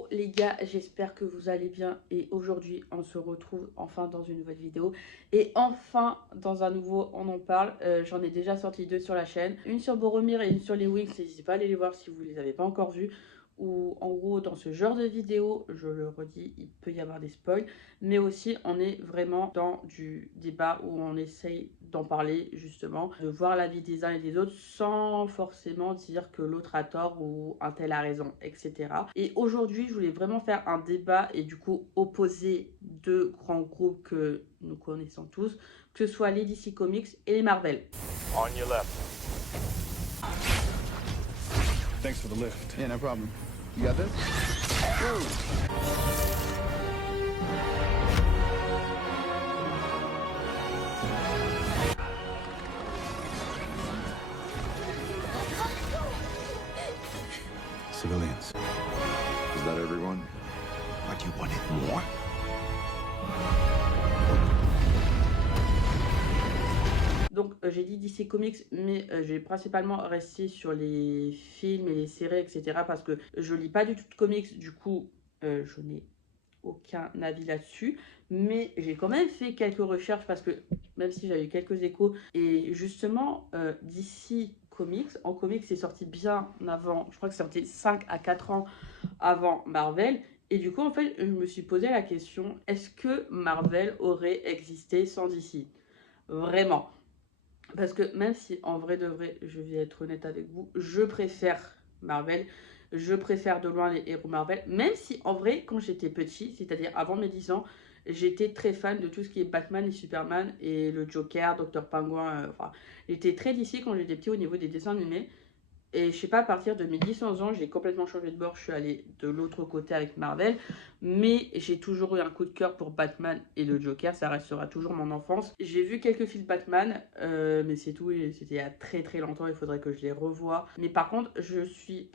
Hello les gars, j'espère que vous allez bien et aujourd'hui on se retrouve enfin dans une nouvelle vidéo et enfin dans un nouveau on en parle. J'en ai déjà sorti deux sur la chaîne, une sur Boromir et une sur les Wings, n'hésitez pas à aller les voir si vous les avez pas encore vus. Ou en gros dans ce genre de vidéo, je le redis, il peut y avoir des spoils, mais aussi on est vraiment dans du débat où on essaye d'en parler justement, de voir l'avis des uns et des autres sans forcément dire que l'autre a tort ou un tel a raison, etc. Et aujourd'hui, je voulais vraiment faire un débat et du coup opposer deux grands groupes que nous connaissons tous, que ce soit les DC Comics et les Marvel. On your left. Thanks for the lift. Yeah, no problem. You got this? Civilians. Is that everyone? What, you wanted more? Donc j'ai dit DC Comics, mais j'ai principalement resté sur les films et les séries, etc. Parce que je lis pas du tout de comics, du coup je n'ai aucun avis là-dessus. Mais j'ai quand même fait quelques recherches parce que même si j'avais eu quelques échos, et justement DC Comics, en comics c'est sorti bien avant, je crois que c'est sorti 5 à 4 ans avant Marvel. Et du coup en fait je me suis posé la question, est-ce que Marvel aurait existé sans DC? Vraiment. Parce que même si en vrai de vrai, je vais être honnête avec vous, je préfère Marvel, je préfère de loin les héros Marvel, même si en vrai, quand j'étais petit, c'est-à-dire avant mes 10 ans, j'étais très fan de tout ce qui est Batman et Superman et le Joker, Docteur Pingouin, enfin, j'étais très DC quand j'étais petit au niveau des dessins animés. Et je sais pas, à partir de mes 10-11 ans, j'ai complètement changé de bord. Je suis allée de l'autre côté avec Marvel. Mais j'ai toujours eu un coup de cœur pour Batman et le Joker. Ça restera toujours mon enfance. J'ai vu quelques films Batman, mais c'est tout. Et c'était il y a très très longtemps. Il faudrait que je les revoie. Mais par contre, je suis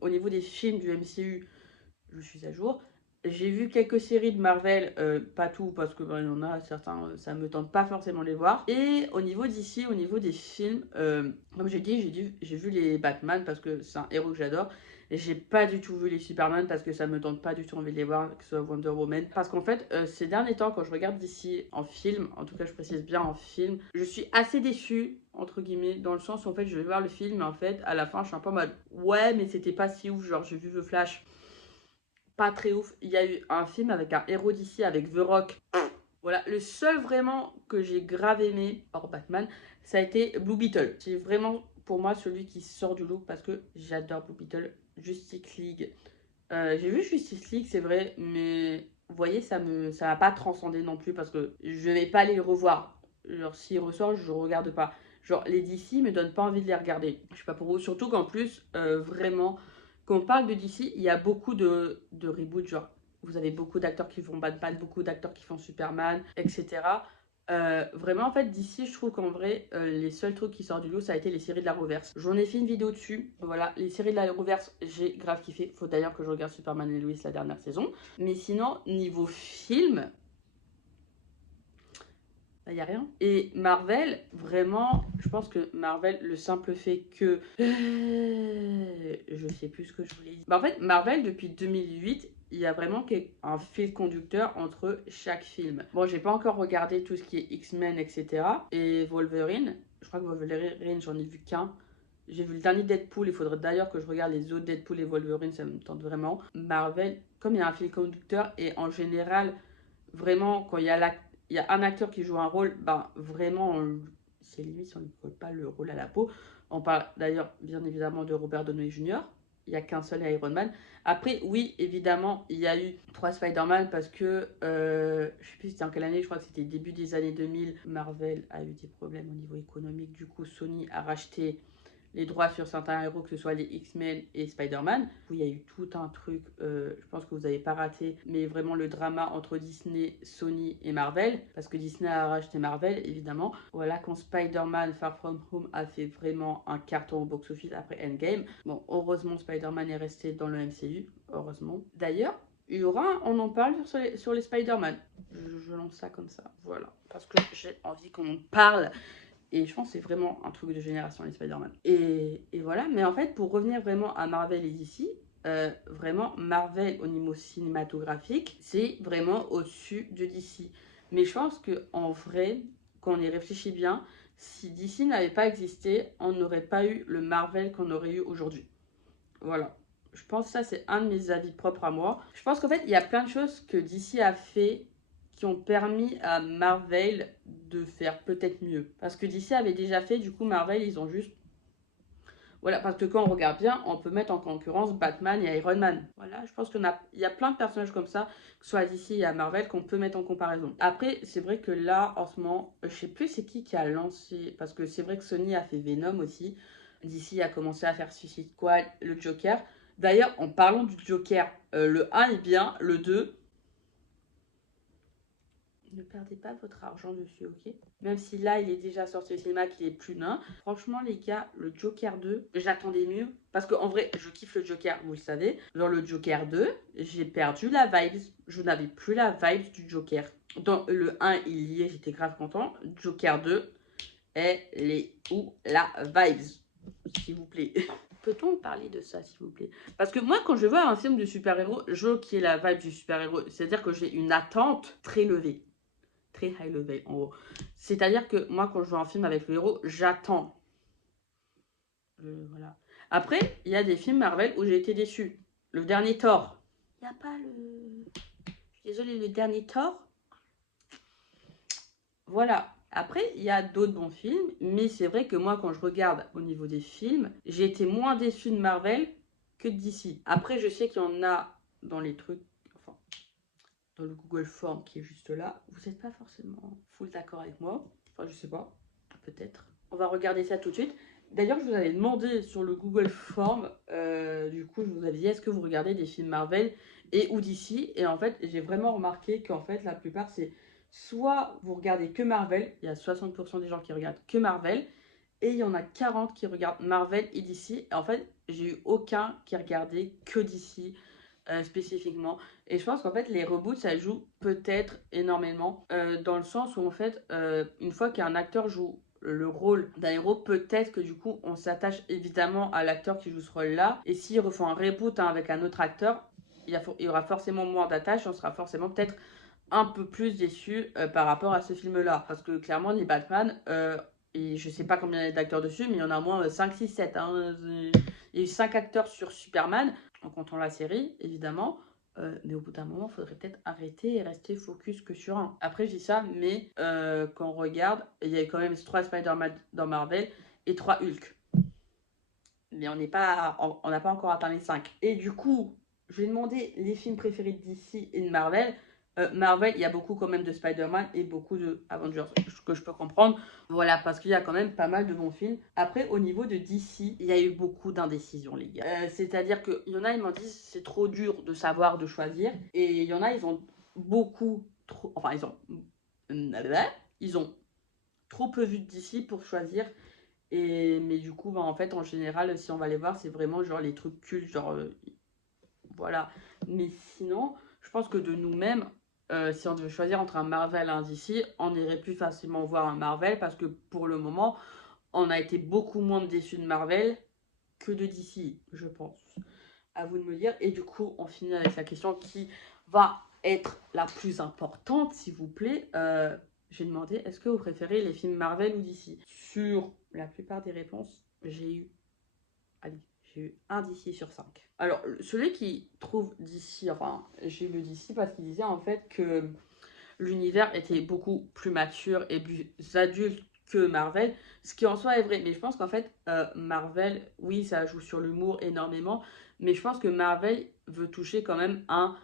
au niveau des films du MCU, je suis à jour. J'ai vu quelques séries de Marvel, pas tout parce que il y en a certains, ça me tente pas forcément de les voir. Et au niveau d'ici, au niveau des films, comme j'ai dit, j'ai vu les Batman parce que c'est un héros que j'adore. Et j'ai pas du tout vu les Superman parce que ça me tente pas du tout envie de les voir, que ce soit Wonder Woman. Parce qu'en fait, ces derniers temps, quand je regarde d'ici en film, en tout cas je précise bien en film, je suis assez déçue entre guillemets, dans le sens où en fait je vais voir le film, mais en fait à la fin je suis un peu en mode ouais, mais c'était pas si ouf. Genre j'ai vu The Flash, pas très ouf. Il y a eu un film avec un héros d'ici, avec The Rock. Voilà, le seul vraiment que j'ai grave aimé, hors Batman, ça a été Blue Beetle. C'est vraiment pour moi celui qui sort du lot parce que j'adore Blue Beetle. Justice League. J'ai vu Justice League, c'est vrai, mais vous voyez, ça m'a pas transcendé non plus parce que je vais pas aller le revoir. Genre, s'il ressort, je regarde pas. Genre, les DC me donnent pas envie de les regarder. Je sais pas pour vous, surtout qu'en plus, vraiment, quand on parle de DC, il y a beaucoup de reboots. Genre, vous avez beaucoup d'acteurs qui font Batman, beaucoup d'acteurs qui font Superman, etc. Vraiment, en fait, d'ici, je trouve qu'en vrai, les seuls trucs qui sortent du lot, ça a été les séries de la Reverse. J'en ai fait une vidéo dessus. Voilà, les séries de la Reverse, j'ai grave kiffé. Faut d'ailleurs que je regarde Superman et Lois la dernière saison. Mais sinon, niveau film, il n'y a rien. Et Marvel, vraiment, je pense que Marvel, le simple fait que... je sais plus ce que je voulais dire. En fait, Marvel, depuis 2008, il y a vraiment un fil conducteur entre chaque film. Bon, j'ai pas encore regardé tout ce qui est X-Men, etc. Et Wolverine. Je crois que Wolverine, j'en ai vu qu'un. J'ai vu le dernier Deadpool. Il faudrait d'ailleurs que je regarde les autres Deadpool et Wolverine. Ça me tente vraiment. Marvel, comme il y a un fil conducteur, et en général, vraiment, quand il y a un acteur qui joue un rôle, ben vraiment, c'est limite si on ne colle pas le rôle à la peau. On parle d'ailleurs bien évidemment de Robert Downey Jr. Il n'y a qu'un seul Iron Man. Après, oui, évidemment, il y a eu 3 Spider-Man parce que, je ne sais plus c'était en quelle année, je crois que c'était début des années 2000. Marvel a eu des problèmes au niveau économique. Du coup, Sony a racheté les droits sur certains héros, que ce soit les X-Men et Spider-Man. Il y a eu tout un truc, je pense que vous n'avez pas raté, mais vraiment le drama entre Disney, Sony et Marvel, parce que Disney a racheté Marvel, évidemment. Voilà, quand Spider-Man Far From Home a fait vraiment un carton au box-office après Endgame. Bon, heureusement, Spider-Man est resté dans le MCU, heureusement. D'ailleurs, il y aura, on en parle sur les Spider-Man. Je lance ça comme ça, voilà. Parce que j'ai envie qu'on en parle. Et je pense que c'est vraiment un truc de génération, les Spider-Man. Et voilà, mais en fait, pour revenir vraiment à Marvel et DC, vraiment, Marvel, au niveau cinématographique, c'est vraiment au-dessus de DC. Mais je pense qu'en vrai, quand on y réfléchit bien, si DC n'avait pas existé, on n'aurait pas eu le Marvel qu'on aurait eu aujourd'hui. Voilà. Je pense que ça, c'est un de mes avis propres à moi. Je pense qu'en fait, il y a plein de choses que DC a fait qui ont permis à Marvel de faire peut-être mieux. Parce que DC avait déjà fait, du coup, Marvel, ils ont juste... Voilà, parce que quand on regarde bien, on peut mettre en concurrence Batman et Iron Man. Voilà, je pense qu'il y a plein de personnages comme ça, que ce soit à DC et à Marvel, qu'on peut mettre en comparaison. Après, c'est vrai que là, en ce moment, je sais plus c'est qui a lancé, parce que c'est vrai que Sony a fait Venom aussi. DC a commencé à faire Suicide Squad, le Joker. D'ailleurs, en parlant du Joker, le 1 est bien, le 2... Ne perdez pas votre argent dessus, ok? Même si là, il est déjà sorti au cinéma, qu'il est plus nain. Franchement, les gars, le Joker 2, j'attendais mieux. Parce qu'en vrai, je kiffe le Joker, vous le savez. Dans le Joker 2, j'ai perdu la vibes. Je n'avais plus la vibes du Joker. Dans le 1, il y est, j'étais grave content. Joker 2, elle est où la vibes? S'il vous plaît. Peut-on parler de ça, s'il vous plaît? Parce que moi, quand je vois un film de super-héros, je veux qu'il y ait la vibe du super-héros. C'est-à-dire que j'ai une attente très levée. Très high level, en gros. C'est-à-dire que moi, quand je vois un film avec le héros, j'attends. Voilà. Après, il y a des films Marvel où j'ai été déçue. Le dernier Thor. Il n'y a pas le... Je suis désolée, le dernier Thor. Voilà. Après, il y a d'autres bons films, mais c'est vrai que moi, quand je regarde au niveau des films, j'ai été moins déçue de Marvel que de DC. Après, je sais qu'il y en a dans les trucs... Enfin, dans le Google Form qui est juste là, vous n'êtes pas forcément full d'accord avec moi. Enfin, je sais pas, peut-être. On va regarder ça tout de suite. D'ailleurs, je vous avais demandé sur le Google Form, du coup, je vous avais dit, est-ce que vous regardez des films Marvel et ou DC? Et en fait, j'ai vraiment remarqué qu'en fait, la plupart, c'est soit vous regardez que Marvel, il y a 60% des gens qui regardent que Marvel, et il y en a 40 qui regardent Marvel et DC. Et en fait, j'ai eu aucun qui regardait que DC. Spécifiquement. Et je pense qu'en fait, les reboots, ça joue peut-être énormément dans le sens où, en fait, une fois qu'un acteur joue le rôle d'un héros, peut-être que du coup, on s'attache évidemment à l'acteur qui joue ce rôle-là. Et s'ils refont un reboot avec un autre acteur, il y aura forcément moins d'attache, on sera forcément peut-être un peu plus déçu par rapport à ce film-là. Parce que clairement, les Batman, et je sais pas combien il y a d'acteurs dessus, mais il y en a au moins 5, 6, 7. Hein. Il y a eu 5 acteurs sur Superman, en comptant la série, évidemment. Mais au bout d'un moment, il faudrait peut-être arrêter et rester focus que sur un. Après, je dis ça, mais quand on regarde, il y a quand même 3 Spider-Man dans Marvel et 3 Hulk. Mais on n'a pas encore atteint les 5. Et du coup, je vais demander les films préférés de DC et de Marvel. Marvel, il y a beaucoup quand même de Spider-Man et beaucoup de Avengers, ce que je peux comprendre. Voilà, parce qu'il y a quand même pas mal de bons films. Après, au niveau de DC, il y a eu beaucoup d'indécisions, les gars. C'est-à-dire qu'il y en a, ils m'ont dit c'est trop dur de savoir, de choisir. Et il y en a, ils ont beaucoup trop... Enfin, ils ont trop peu vu de DC pour choisir. Mais du coup, bah, en fait, en général, si on va les voir, c'est vraiment genre les trucs cultes, genre... voilà. Mais sinon, je pense que de nous-mêmes, si on devait choisir entre un Marvel et un DC, on irait plus facilement voir un Marvel parce que pour le moment, on a été beaucoup moins déçus de Marvel que de DC, je pense. À vous de me dire. Et du coup, on finit avec la question qui va être la plus importante, s'il vous plaît. J'ai demandé, est-ce que vous préférez les films Marvel ou DC? Sur la plupart des réponses, j'ai eu un DC sur 5. Alors, celui qui trouve DC, enfin, j'ai eu le DC parce qu'il disait en fait que l'univers était beaucoup plus mature et plus adulte que Marvel, ce qui en soi est vrai. Mais je pense qu'en fait, Marvel, oui, ça joue sur l'humour énormément, mais je pense que Marvel veut toucher quand même un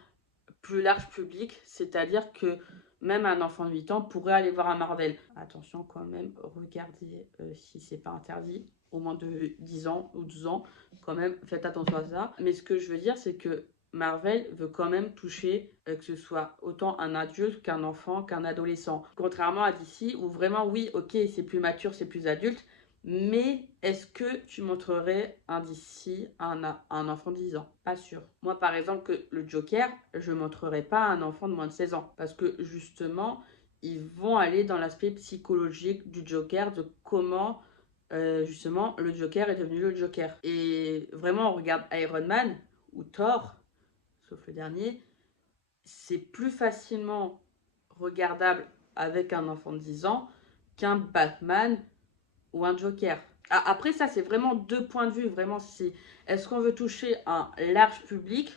plus large public, c'est-à-dire que même un enfant de 8 ans pourrait aller voir un Marvel. Attention quand même, regardez si c'est pas interdit, au moins de 10 ans ou 12 ans, quand même, faites attention à ça. Mais ce que je veux dire, c'est que Marvel veut quand même toucher que ce soit autant un adulte qu'un enfant, qu'un adolescent. Contrairement à DC, où vraiment, oui, ok, c'est plus mature, c'est plus adulte, mais est-ce que tu montrerais un DC à un enfant de 10 ans? Pas sûr. Moi, par exemple, que le Joker, je ne montrerai pas à un enfant de moins de 16 ans. Parce que justement, ils vont aller dans l'aspect psychologique du Joker, de comment justement le Joker est devenu le Joker. Et vraiment, on regarde Iron Man, ou Thor, sauf le dernier, c'est plus facilement regardable avec un enfant de 10 ans qu'un Batman ou un Joker. Après ça, c'est vraiment deux points de vue. Vraiment, est-ce qu'on veut toucher un large public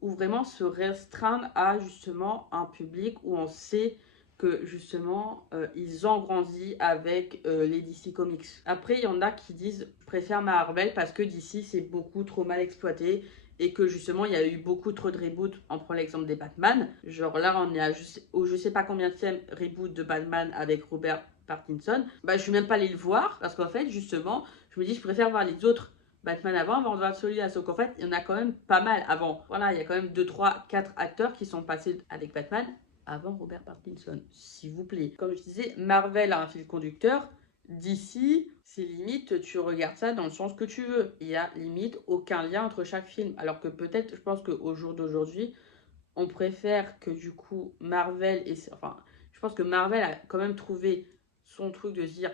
ou vraiment se restreindre à justement un public où on sait que justement ils ont grandi avec les DC Comics. Après, il y en a qui disent je préfère Marvel parce que DC c'est beaucoup trop mal exploité et que justement il y a eu beaucoup trop de reboots. On prend l'exemple des Batman. Genre là, on est à je sais pas combien de reboot de Batman avec Robert Pattinson. Bah, je suis même pas allée le voir parce qu'en fait, justement, je me dis je préfère voir les autres Batman avant de voir celui-là. Sauf qu'en fait, il y en a quand même pas mal avant. Voilà, il y a quand même 2, 3, 4 acteurs qui sont passés avec Batman avant Robert Pattinson, s'il vous plaît. Comme je disais, Marvel a un fil conducteur. D'ici, c'est limite, tu regardes ça dans le sens que tu veux. Il y a limite aucun lien entre chaque film. Alors que peut-être, je pense qu'au jour d'aujourd'hui, on préfère que du coup, Marvel enfin, je pense que Marvel a quand même trouvé son truc de se dire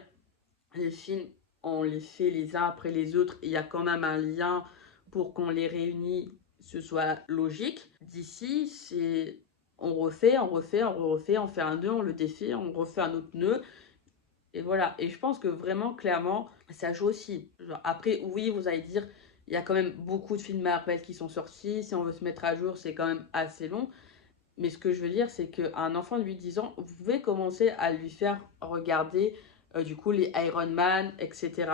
les films, on les fait les uns après les autres, il y a quand même un lien pour qu'on les réunit, ce soit logique. D'ici, c'est on refait, on fait un nœud, on le défait, on refait un autre nœud. Et voilà. Et je pense que vraiment, clairement, ça joue aussi. Genre, après, oui, vous allez dire, il y a quand même beaucoup de films Marvel qui sont sortis. Si on veut se mettre à jour, c'est quand même assez long. Mais ce que je veux dire, c'est qu'un enfant de 8-10 ans, vous pouvez commencer à lui faire regarder du coup les Iron Man, etc.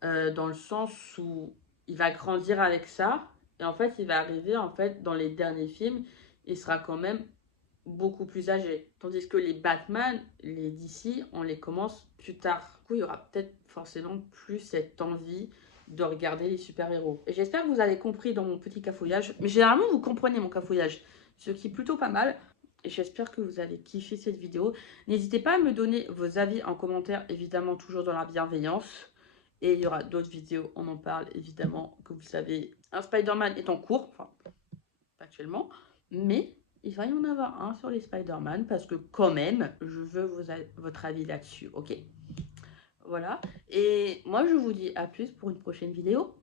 Dans le sens où il va grandir avec ça. Et en fait, il va arriver en fait dans les derniers films, il sera quand même beaucoup plus âgé. Tandis que les Batman, les DC, on les commence plus tard. Du coup, il y aura peut-être forcément plus cette envie de regarder les super-héros. Et j'espère que vous avez compris dans mon petit cafouillage. Mais généralement, vous comprenez mon cafouillage, ce qui est plutôt pas mal. Et j'espère que vous avez kiffé cette vidéo. N'hésitez pas à me donner vos avis en commentaire, évidemment toujours dans la bienveillance. Et il y aura d'autres vidéos, on en parle évidemment, que vous savez. Un Spider-Man est en cours, enfin, pas actuellement, mais il va y en avoir un sur les Spider-Man parce que quand même, je veux votre avis là-dessus, ok? Voilà. Et moi, je vous dis à plus pour une prochaine vidéo.